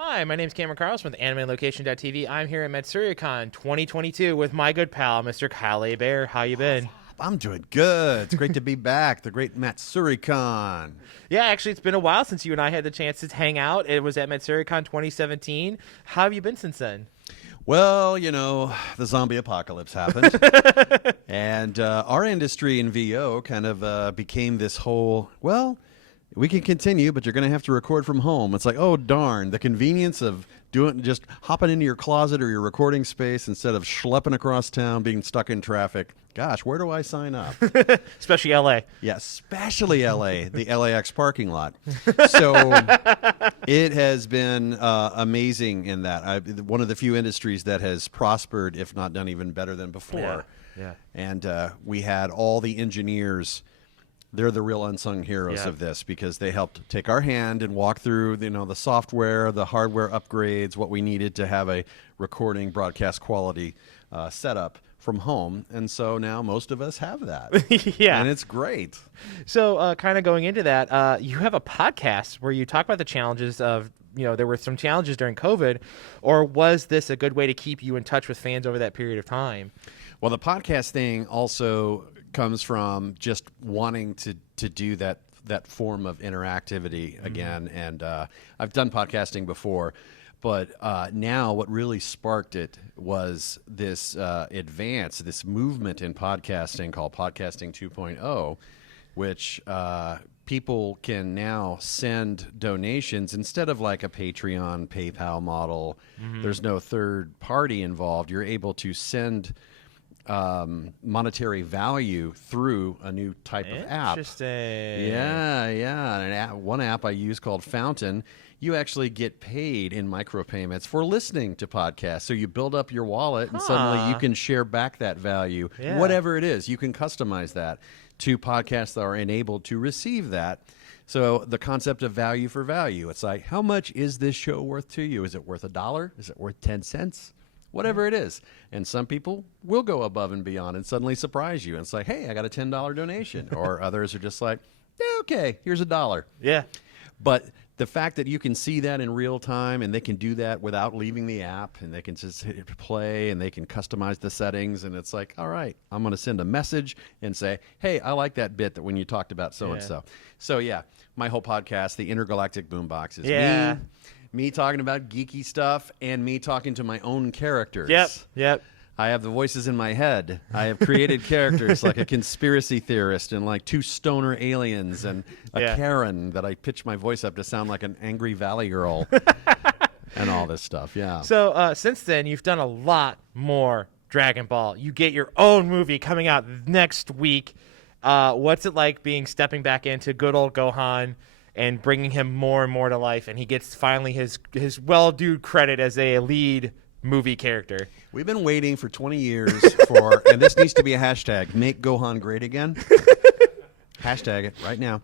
Hi, my name is Cameron Carlson with AnimeLocation.tv. I'm here at Matsuricon 2022 with my good pal, Mr. Kyle Hebert. How you been? I'm doing good. It's great to be back. The great Matsuricon. Yeah, actually, it's been a while since you and I had the chance to hang out. It was at Matsuricon 2017. How have you been since then? Well, you know, the zombie apocalypse happened. And our industry in VO kind of became this whole, well, we can continue, but you're going to have to record from home. It's like, oh, darn, the convenience of just hopping into your closet or your recording space instead of schlepping across town, being stuck in traffic. Gosh, where do I sign up? Especially LA. Yeah, especially LA, the LAX parking lot. So it has been amazing in that. One of the few industries that has prospered, if not done even better than before. Yeah. And we had all the engineers. They're the real unsung heroes Yeah. of this because they helped take our hand and walk through, the software, the hardware upgrades, what we needed to have a recording broadcast quality setup from home. And so now most of us have that. Yeah. And it's great. So kind of going into that, you have a podcast where you talk about the challenges of, there were some challenges during COVID, or was this a good way to keep you in touch with fans over that period of time? Well, the podcast thing also comes from just wanting to do that form of interactivity again. And I've done podcasting before, but now what really sparked it was this this movement in podcasting called Podcasting 2.0, which people can now send donations instead of like a Patreon, PayPal model. There's no third party involved. You're able to send monetary value through a new type of app. Interesting. Yeah. One app I use called Fountain, you actually get paid in micropayments for listening to podcasts. So you build up your wallet and suddenly you can share back that value, whatever it is. You can customize that to podcasts that are enabled to receive that. So the concept of value for value, it's like, how much is this show worth to you? Is it worth $1? Is it worth 10 cents? Whatever it is. And some people will go above and beyond and suddenly surprise you. And it's like, hey, I got a $10 donation. Or others are just like, yeah, okay, here's $1. Yeah. But the fact that you can see that in real time and they can do that without leaving the app and they can just hit play and they can customize the settings. And it's like, all right, I'm going to send a message and say, hey, I like that bit that when you talked about so-and-so. So, yeah, my whole podcast, the Intergalactic Boombox, is me talking about geeky stuff and me talking to my own characters. Yep. I have the voices in my head. I have created characters like a conspiracy theorist and like two stoner aliens and a Karen that I pitch my voice up to sound like an angry valley girl and all this stuff. Yeah. So since then, you've done a lot more Dragon Ball. You get your own movie coming out next week. What's it like stepping back into good old Gohan and bringing him more and more to life, and he gets finally his well-due credit as a lead movie character? We've been waiting for 20 years for, and this needs to be a hashtag, make Gohan great again. Hashtag it right now.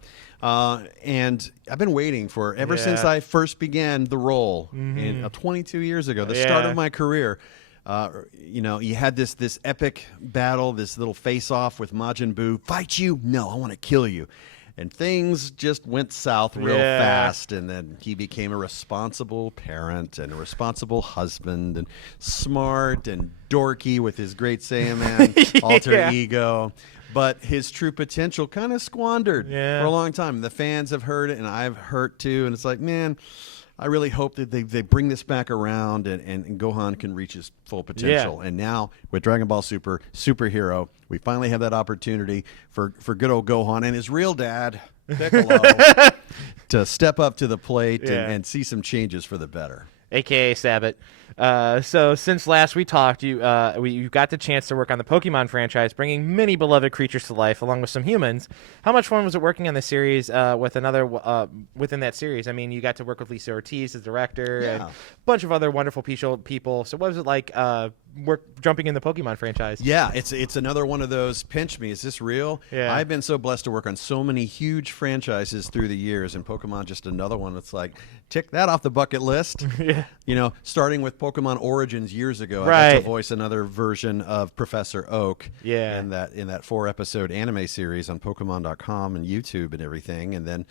And I've been waiting for, ever since I first began the role in 22 years ago, the start of my career. You had this epic battle, this little face-off with Majin Buu. Fight you? No, I want to kill you. And things just went south real fast, and then he became a responsible parent and a responsible husband and smart and dorky with his great Saiyaman alter ego. But his true potential kind of squandered for a long time. The fans have heard it, and I've heard too. And it's like, man, I really hope that they bring this back around and Gohan can reach his full potential. And now with Dragon Ball Superhero, we finally have that opportunity for good old Gohan and his real dad, Piccolo, to step up to the plate and see some changes for the better. AKA Sabbath. So since last we talked, you got the chance to work on the Pokemon franchise, bringing many beloved creatures to life along with some humans. How much fun was it working on the series with another within that series? I mean, you got to work with Lisa Ortiz as director and a bunch of other wonderful people. So what was it like jumping in the Pokemon franchise? Yeah, it's another one of those pinch me. Is this real? Yeah. I've been so blessed to work on so many huge franchises through the years, and Pokemon just another one that's like, tick that off the bucket list. Starting with Pokemon Origins years ago, I got to voice another version of Professor Oak in that 4-episode anime series on Pokemon.com and YouTube and everything. And then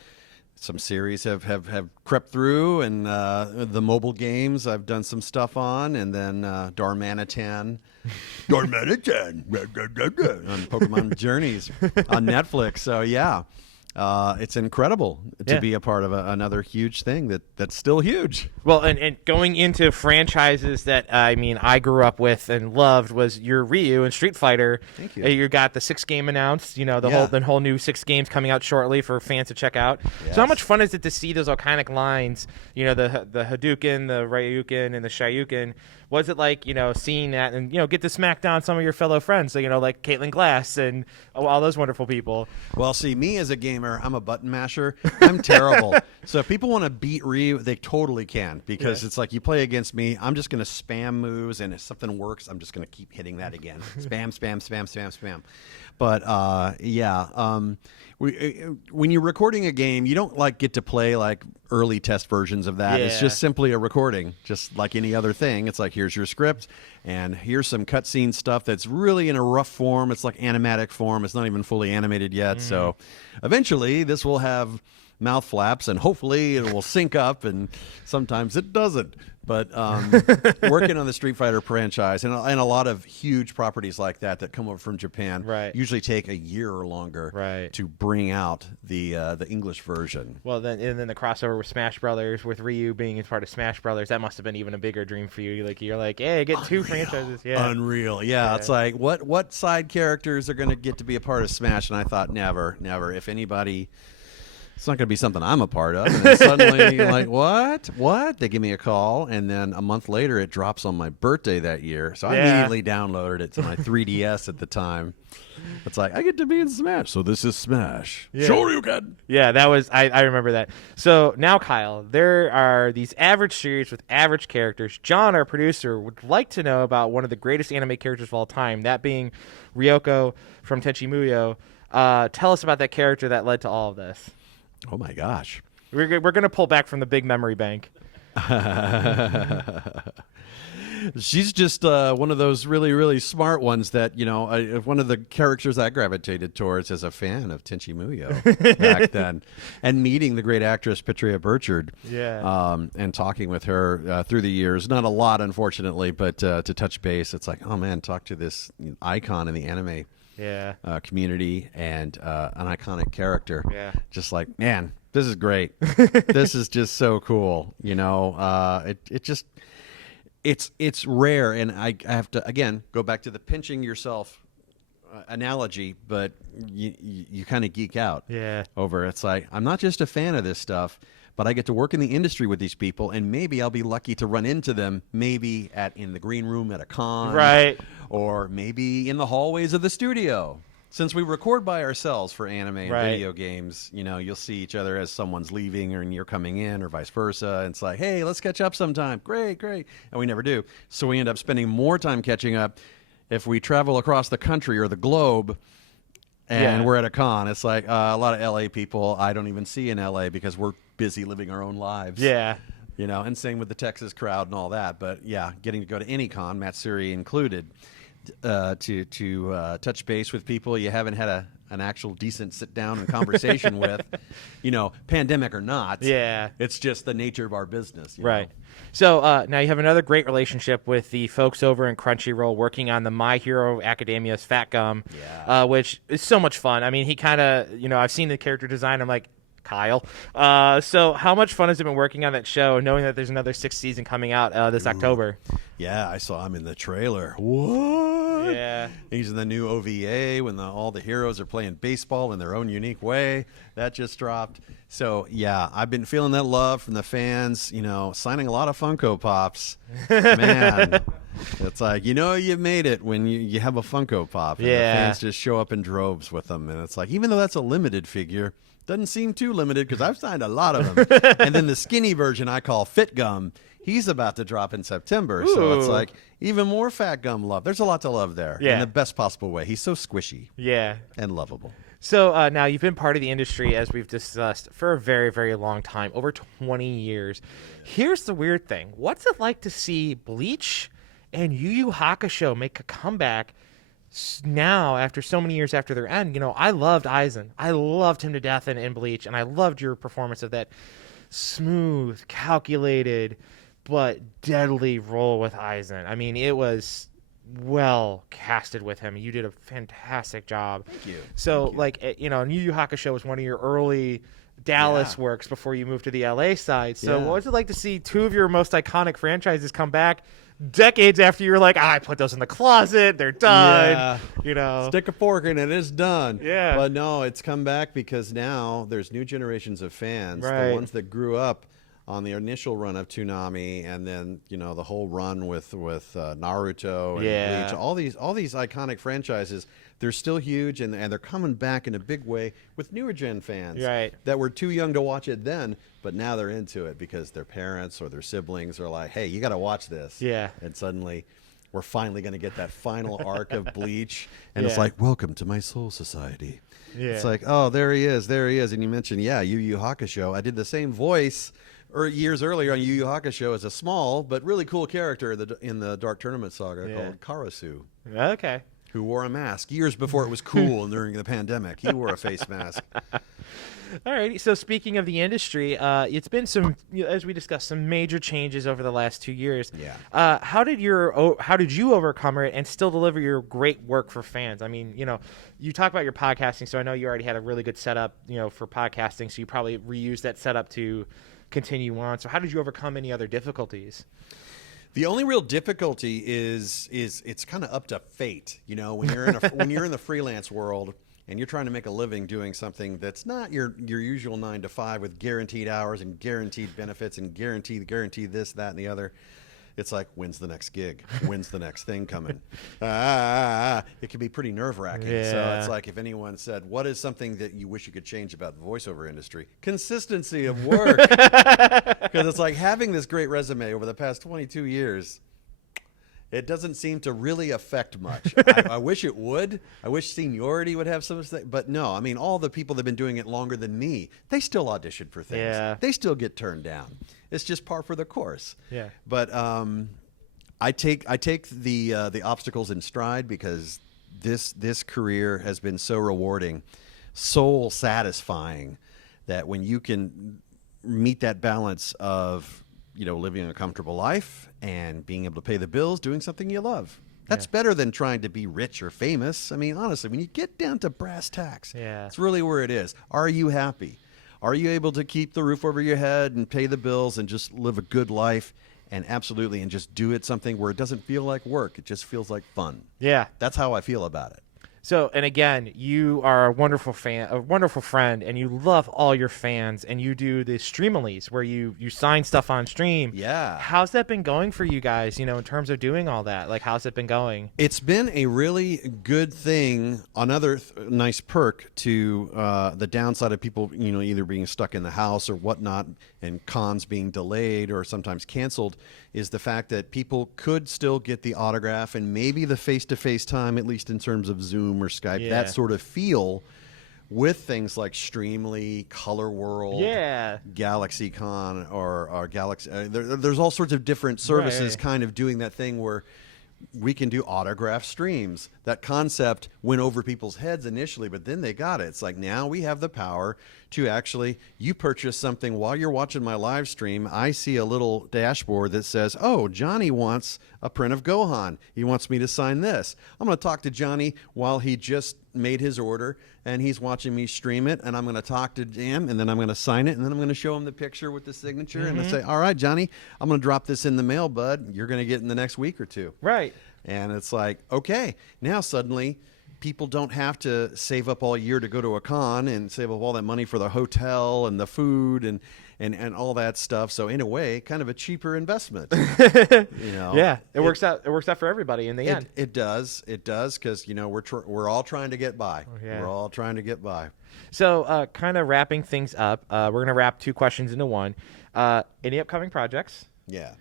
some series have crept through, and the mobile games I've done some stuff on, and then Darmanitan on Pokemon Journeys on Netflix. So yeah, it's incredible to be a part of another huge thing that's still huge. Well, and going into franchises that I grew up with and loved was your Ryu and Street Fighter. Thank you. You got the 6th game announced. The whole new 6 games coming out shortly for fans to check out. Yes. So how much fun is it to see those iconic lines? The Hadouken, the Ryuken, and the Shoryuken. Was it like seeing that and get to smack down some of your fellow friends? So like Caitlin Glass and all those wonderful people. Well, see, me as a gamer, I'm a button masher. I'm terrible. So if people want to beat Ryu, they totally can, because it's like you play against me, I'm just going to spam moves, and if something works, I'm just going to keep hitting that again. Spam, spam, spam, spam, spam. But when you're recording a game, you don't get to play like early test versions of that. Yeah. It's just simply a recording, just like any other thing. It's like, here's your script, and here's some cutscene stuff that's really in a rough form. It's like animatic form. It's not even fully animated yet. So eventually this will have mouth flaps, and hopefully it will sync up, and sometimes it doesn't. But working on the Street Fighter franchise and a lot of huge properties like that come over from Japan usually take a year or longer to bring out the English version. Well, then the crossover with Smash Brothers, with Ryu being a part of Smash Brothers, that must have been even a bigger dream for you. You're like, hey, get 2 franchises. Yeah. Unreal. Yeah, it's like, what side characters are going to get to be a part of Smash? And I thought, never. If anybody... It's not going to be something I'm a part of. And then suddenly, you're like, what? They give me a call, and then a month later, it drops on my birthday that year. So I immediately downloaded it to my 3DS at the time. It's like, I get to be in Smash, so this is Smash. Yeah. Shoryuken! Yeah, that was I remember that. So now, Kyle, there are these average series with average characters. John, our producer, would like to know about one of the greatest anime characters of all time, that being Ryoko from Tenchi Muyo. Tell us about that character that led to all of this. Oh my gosh. We're going to pull back from the big memory bank. She's just one of those really, really smart ones that, one of the characters I gravitated towards as a fan of Tenchi Muyo back then. And meeting the great actress Petria Burchard and talking with her through the years. Not a lot, unfortunately, but to touch base, it's like, oh man, talk to this icon in the anime community and an iconic character. Yeah. Just like, man, this is great. This is just so cool. It's rare, and I have to again go back to the pinching yourself analogy, but you kind of geek out over. It's like, I'm not just a fan of this stuff, but I get to work in the industry with these people, and maybe I'll be lucky to run into them, maybe in the green room at a con, or maybe in the hallways of the studio. Since we record by ourselves for anime and video games, you'll see each other as someone's leaving and you're coming in, or vice versa. And it's like, hey, let's catch up sometime. Great. And we never do. So we end up spending more time catching up if we travel across the country or the globe and we're at a con. It's like a lot of LA people I don't even see in LA because we're busy living our own lives. Yeah. And same with the Texas crowd and all that. But yeah, getting to go to any con, Matsuri included, to touch base with people you haven't had an actual decent sit down and conversation with, pandemic or not. Yeah. It's just the nature of our business. Right. So now you have another great relationship with the folks over in Crunchyroll working on the My Hero Academia's Fat Gum, which is so much fun. I mean, he kind of, I've seen the character design. I'm like, Kyle. So how much fun has it been working on that show, knowing that there's another 6th season coming out this October? Yeah, I saw him in the trailer. What? Yeah. He's in the new OVA when all the heroes are playing baseball in their own unique way. That just dropped. So, yeah, I've been feeling that love from the fans, signing a lot of Funko Pops. Man, it's like, you made it when you have a Funko Pop. And the fans just show up in droves with them. And it's like, even though that's a limited figure, doesn't seem too limited because I've signed a lot of them. And then the skinny version I call Fit Gum, he's about to drop in September. Ooh. So it's like even more Fat Gum love. There's a lot to love there in the best possible way. He's so squishy and lovable. So now you've been part of the industry, as we've discussed, for a very, very long time, over 20 years. Here's the weird thing. What's it like to see Bleach and Yu Yu Hakusho make a comeback now, after so many years after their end, I loved Aizen. I loved him to death in Bleach, and I loved your performance of that smooth, calculated, but deadly role with Aizen. I mean, it was well casted with him. You did a fantastic job. Thank you. So, Thank you. Yu Yu Hakusho was one of your early Dallas works before you moved to the LA side. So, what was it like to see two of your most iconic franchises come back decades after you were like, I put those in the closet, they're done. Stick a fork in it, it's done. Yeah. But no, it's come back because now there's new generations of fans. Right. The ones that grew up on the initial run of Toonami, and then the whole run with Naruto and Bleach, all these iconic franchises, they're still huge, and they're coming back in a big way with newer gen fans that were too young to watch it then, but now they're into it because their parents or their siblings are like, hey, you got to watch this. Yeah. And suddenly we're finally going to get that final arc of Bleach, and it's like, welcome to my soul society. Yeah. It's like, oh, there he is. And you mentioned, Yu Yu Hakusho. I did the same voice years earlier on Yu Yu Hakusho as a small but really cool character in the Dark Tournament saga called Karasu. Okay. Who wore a mask years before it was cool and during the pandemic. He wore a face mask. All right. So speaking of the industry, it's been some, as we discussed, some major changes over the last 2 years. Yeah. How did you overcome it and still deliver your great work for fans? I mean, you talk about your podcasting, so I know you already had a really good setup, for podcasting, so you probably reused that setup to continue on. So how did you overcome any other difficulties? The only real difficulty is it's kind of up to fate. When you're in the freelance world and you're trying to make a living doing something that's not your usual 9 to 5 with guaranteed hours and guaranteed benefits and guarantee this, that, and the other. It's like, when's the next gig? When's the next thing coming? It can be pretty nerve-wracking. Yeah. So it's like if anyone said, what is something that you wish you could change about the voiceover industry? Consistency of work. Because it's like having this great resume over the past 22 years, it doesn't seem to really affect much. I wish it would. I wish seniority would have some, but no. I mean, all the people that have been doing it longer than me, they still audition for things. Yeah. They still get turned down. It's just par for the course. Yeah. But I take the obstacles in stride because this career has been so rewarding, soul satisfying, that when you can meet that balance of living a comfortable life and being able to pay the bills, doing something you love. That's better than trying to be rich or famous. I mean, honestly, when you get down to brass tacks, it's really where it is. Are you happy? Are you able to keep the roof over your head and pay the bills and just live a good life? And absolutely, and just do it something where it doesn't feel like work. It just feels like fun. Yeah. That's how I feel about it. So, and again, you are a wonderful fan, a wonderful friend, and you love all your fans, and you do the streamalies where you sign stuff on stream. Yeah. How's that been going for you guys, in terms of doing all that? Like, how's it been going? It's been a really good thing. Another nice perk to the downside of people, either being stuck in the house or whatnot, and cons being delayed or sometimes canceled, is the fact that people could still get the autograph and maybe the face-to-face time, at least in terms of Zoom or Skype, that sort of feel with things like Streamly, Color World, GalaxyCon, or Galaxy. There's all sorts of different services kind of doing that thing where we can do autograph streams. That concept went over people's heads initially, but then they got it. It's like, now we have the power to actually, you purchase something while you're watching my live stream. I see a little dashboard that says, oh, Johnny wants a print of Gohan. He wants me to sign this. I'm going to talk to Johnny while he just made his order and he's watching me stream it, and I'm going to talk to him, and then I'm going to sign it, and then I'm going to show him the picture with the signature, and I say, all right, Johnny, I'm going to drop this in the mail, bud. You're going to get it in the next week or two. Right. And it's like, okay, now suddenly people don't have to save up all year to go to a con and save up all that money for the hotel and the food and all that stuff. So in a way, kind of a cheaper investment. Yeah, it works out. It works out for everybody in the end. It does, because we're all trying to get by. We're all trying to get by. So, kind of wrapping things up, we're gonna wrap 2 questions into one. Any upcoming projects? Yeah.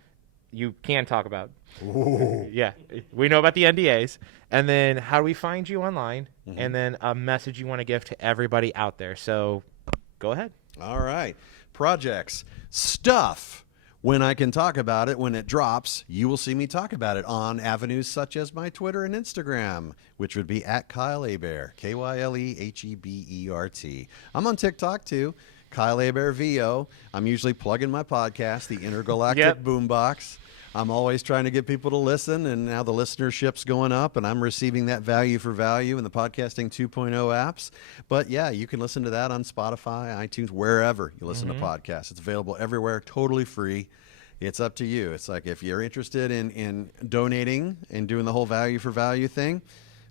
You can talk about. Ooh. Yeah, we know about the NDAs. And then how do we find you online? And then a message you want to give to everybody out there. So go ahead. All right. Projects. Stuff. when I can talk about it, when it drops, you will see me talk about it on avenues such as my Twitter and Instagram, which would be at Kyle Hebert, KYLEHEBERT. I'm on TikTok too, Kyle Hebert VO. I'm usually plugging my podcast, The Intergalactic Boombox. I'm always trying to get people to listen, and now the listenership's going up, and I'm receiving that value for value in the Podcasting 2.0 apps. But yeah, you can listen to that on Spotify, iTunes, wherever you listen to podcasts. It's available everywhere, totally free. It's up to you. It's like if you're interested in donating and doing the whole value for value thing,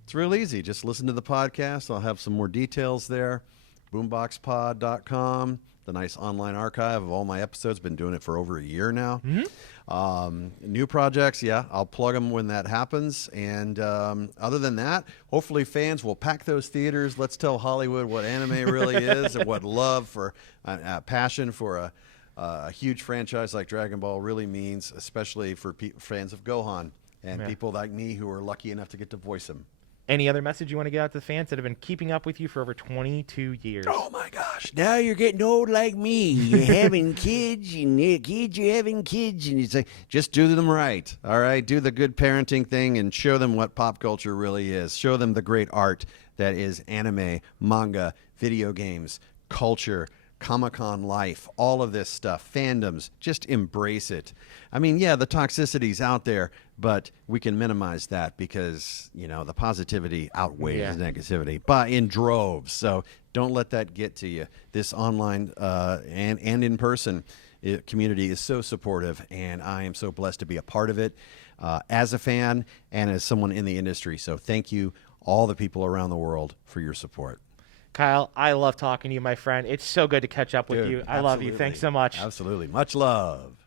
it's real easy. Just listen to the podcast. I'll have some more details there. Boomboxpod.com. The nice online archive of all my episodes. Been doing it for over a year now. New projects, yeah, I'll plug them when that happens. And other than that, hopefully fans will pack those theaters. Let's tell Hollywood what anime really is and what love for, passion for a huge franchise like Dragon Ball really means, especially for fans of Gohan and people like me who are lucky enough to get to voice him. Any other message you want to get out to the fans that have been keeping up with you for over 22 years? Oh, my gosh. Now you're getting old like me. You're having kids, and your kids are having kids, and it's like, just do them right, all right? Do the good parenting thing and show them what pop culture really is. Show them the great art that is anime, manga, video games, culture, Comic-Con life, all of this stuff, fandoms, just embrace it. I mean, yeah, the toxicity's out there, but we can minimize that because, you know, the positivity outweighs the negativity, but in droves. So don't let that get to you. This online and in person community is so supportive, and I am so blessed to be a part of it as a fan and as someone in the industry. So thank you, all the people around the world, for your support. Kyle, I love talking to you, my friend. It's so good to catch up with you. I love you. Thanks so much. Absolutely. Much love.